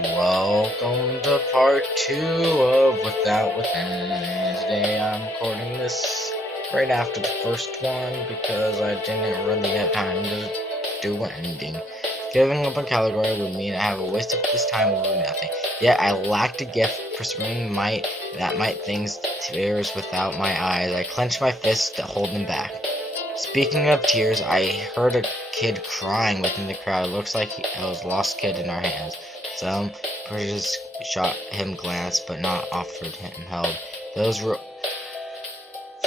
Welcome to part 2 of Without Within. Today I'm recording this right after the first one because I didn't really have time to do an ending. Giving up on Caligari would mean I have a waste of this time over nothing. Yet I lacked a gift pursuing might that might things tears without my eyes. I clenched my fists to hold them back. Speaking of tears, I heard a kid crying within the crowd. It looks like it was a lost kid in our hands. Some British shot him glance, but not offered him help.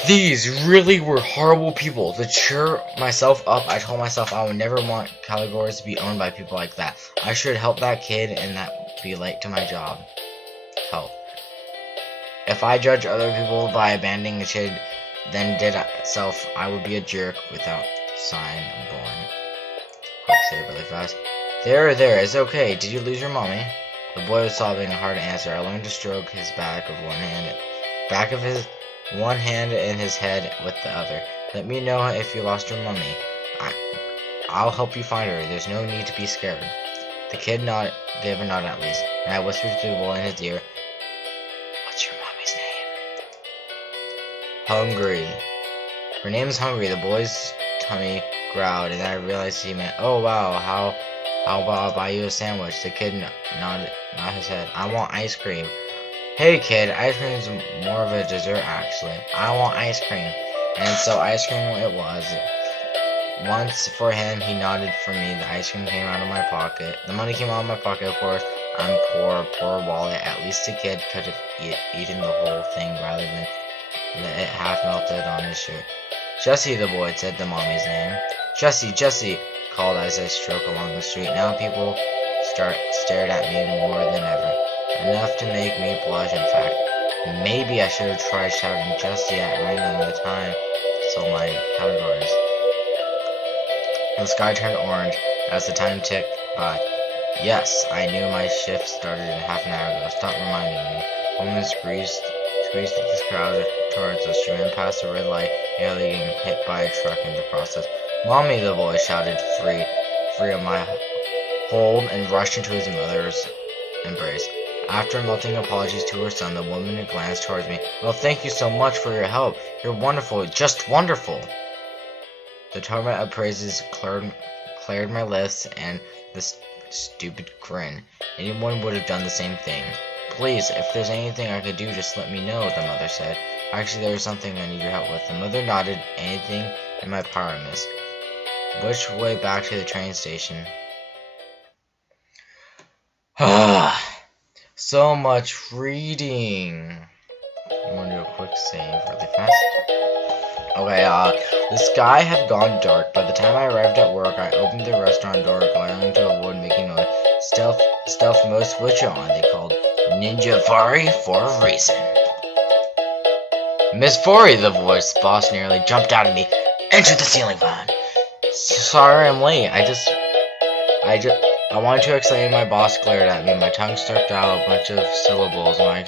These really were horrible people. To cheer myself up, I told myself I would never want Caligars to be owned by people like that. I should help that kid and not be late to my job. Help. If I judge other people by abandoning a kid, then did self, I would be a jerk without sign. I'm going. Quick, say it really fast. There, it's okay. Did you lose your mommy? The boy was sobbing, hard to answer. I learned to stroke his back of one hand and his head with the other. Let me know if you lost your mummy. I'll help you find her. There's no need to be scared. The kid gave a nod at least, and I whispered to the boy in his ear, "What's your mommy's name?" Hungry. Her name is Hungry. The boy's tummy growled, and then I realized he meant, "Oh wow, how about I buy you a sandwich?" The kid nodded his head. "I want ice cream." "Hey kid, ice cream is more of a dessert actually." "I want ice cream." And so ice cream it was. Once for him, he nodded for me. The ice cream came out of my pocket. The money came out of my pocket, of course. I'm poor wallet. At least the kid could have eaten the whole thing rather than let it half melted on his shirt. "Jessie," the boy said the mommy's name. Jessie, called as I strode along the street. Now people stared at me more than ever. Enough to make me blush, in fact. Maybe I should have tried shouting Jessie at random at the time, so my categories. The sky turned orange as the time ticked by. Yes, I knew my shift started half an hour ago. Stop reminding me. A woman squeezed this crowd towards us. She ran past the red light, nearly getting hit by a truck in the process. "Mommy," the boy shouted, free of my hold, and rushed into his mother's embrace. After melting apologies to her son, the woman glanced towards me. "Well, thank you so much for your help. You're wonderful, just wonderful." The torrent of praises cleared my lips, and the stupid grin. Anyone would have done the same thing. "Please, if there's anything I could do, just let me know," the mother said. "Actually, there is something I need your help with." The mother nodded. "Anything in my power, miss." "Which way back to the train station?" So much reading. I'm gonna do a quick save really fast. Okay, the sky had gone dark. By the time I arrived at work, I opened the restaurant door, glaring to avoid making noise. Stealth mode switch on, they called Ninja Fari for a reason. "Miss Fori," the boss nearly jumped out at me. "Enter the ceiling fan." "Sorry I'm late. I wanted to explain. My boss glared at me. My tongue stuck out a bunch of syllables. My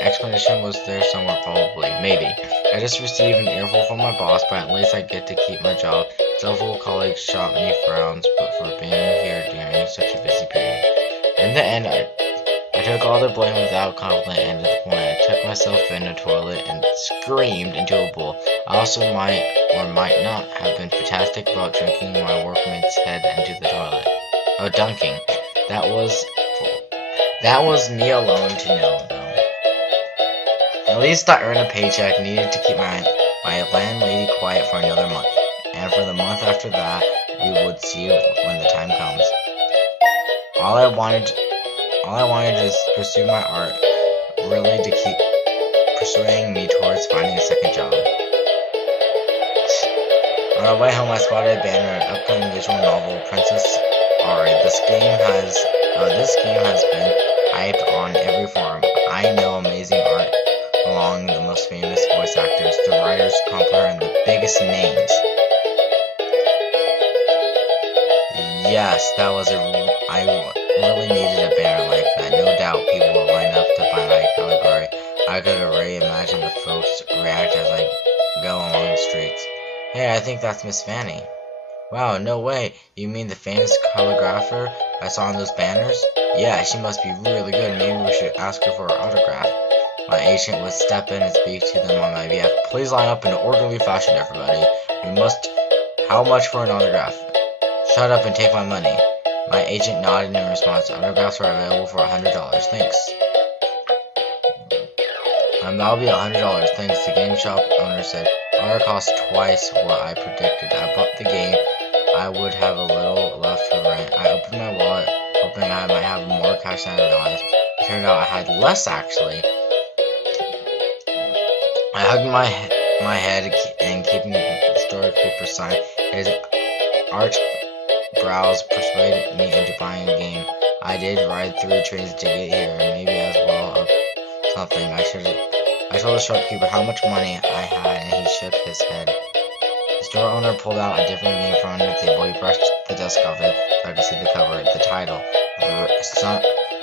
explanation was there somewhere, probably. Maybe. I just received an earful from my boss, but at least I get to keep my job. Several colleagues shot me frowns, but for being here during such a busy period. In the end, I took all the blame without conflict and to the point. I took myself in a toilet and screamed into a bowl. I also might or might not have been fantastic about drinking my workmate's head into the toilet. Oh, dunking. That was me alone to know, though. At least I earned a paycheck needed to keep my landlady quiet for another month. And for the month after that, we would see when the time comes. All I wanted is to pursue my art, really to keep pursuing me towards finding a second job. On our way home, I spotted a banner, an upcoming visual novel, Princess Ari. This game has been hyped on every forum. I know amazing art along the most famous voice actors, the writers, compare, and the biggest names. Yes, I really needed a banner like that. No doubt people will line up to buy my Caligari. I could already imagine the folks react as I go along the streets. "Hey, I think that's Miss Fanny." "Wow, no way. You mean the famous calligrapher I saw on those banners?" Yeah, she must be really good. Maybe we should ask her for her autograph. My agent would step in and speak to them on my behalf. Please line up in an orderly fashion, everybody. We must... How much for an autograph? Shut up and take my money. My agent nodded in response. Autographs are available for $100. Thanks. That'll be $100. Thanks, the game shop owner said. Autograph cost twice what I predicted. I bought the game. I would have a little left for rent. I opened my wallet, hoping I might have more cash than I realized. It turned out I had less, actually. I hugged my head and keeping the storekeeper sign. His arched brows persuaded me into buying a game. I did ride 3 trains to get here, maybe as well up something. I told the shopkeeper how much money I had, and he shook his head. The store owner pulled out a different game from under the table. He brushed the dust off it, started to see the cover, the title,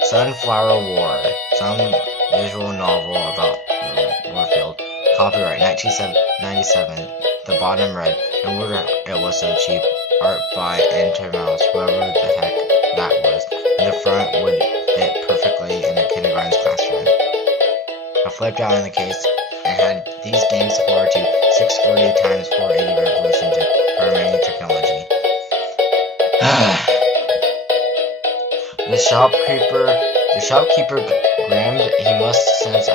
Sunflower War, some visual novel about the warfield. Copyright 1997. The bottom read, no wonder it was so cheap. Art by Enter Mouse, whoever the heck that was. And the front would fit perfectly in a kindergarten's classroom. I flipped out in the case and had these games supported to 640x480 resolution to remaining technology. The shopkeeper grinned. He must sense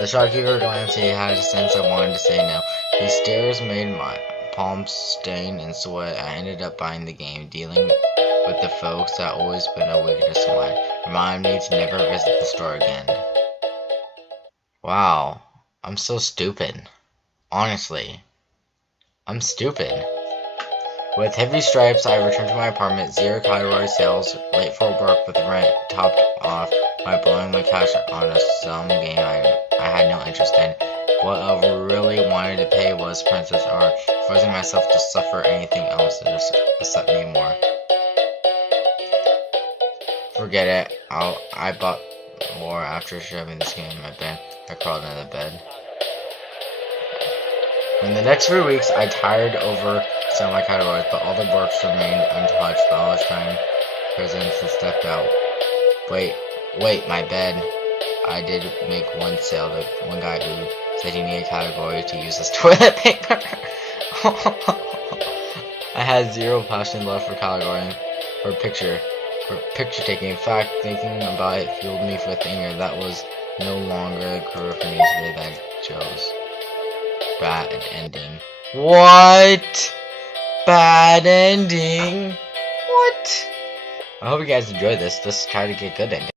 the shopkeeper glanced. He had a sense I wanted to say no. These stares made my palms stain and sweat. I ended up buying the game, dealing with the folks that always been a weakness of mine. Remind me to never visit the store again. Wow, I'm so stupid. Honestly, I'm stupid. With heavy stripes, I returned to my apartment. 0 calorie sales, late for work with rent topped off by blowing my cash on some game I had no interest in. What I really wanted to pay was Princess R, forcing myself to suffer anything else to just upset me more. Forget it. I bought more after shoving this game in my bed. I crawled into the bed. In the next few weeks, I tired over some of my categories, but all the books remained untouched. But I was trying presents and stepped out. Wait, my bed. I did make one sale. The one guy who said he needed a category to use as toilet paper. I had 0 passion left for category for picture taking. In fact, thinking about it fueled me with anger. That was no longer a career for me today that I chose. Bad ending. What? Bad ending? What? I hope you guys enjoyed this. Let's try to get good ending.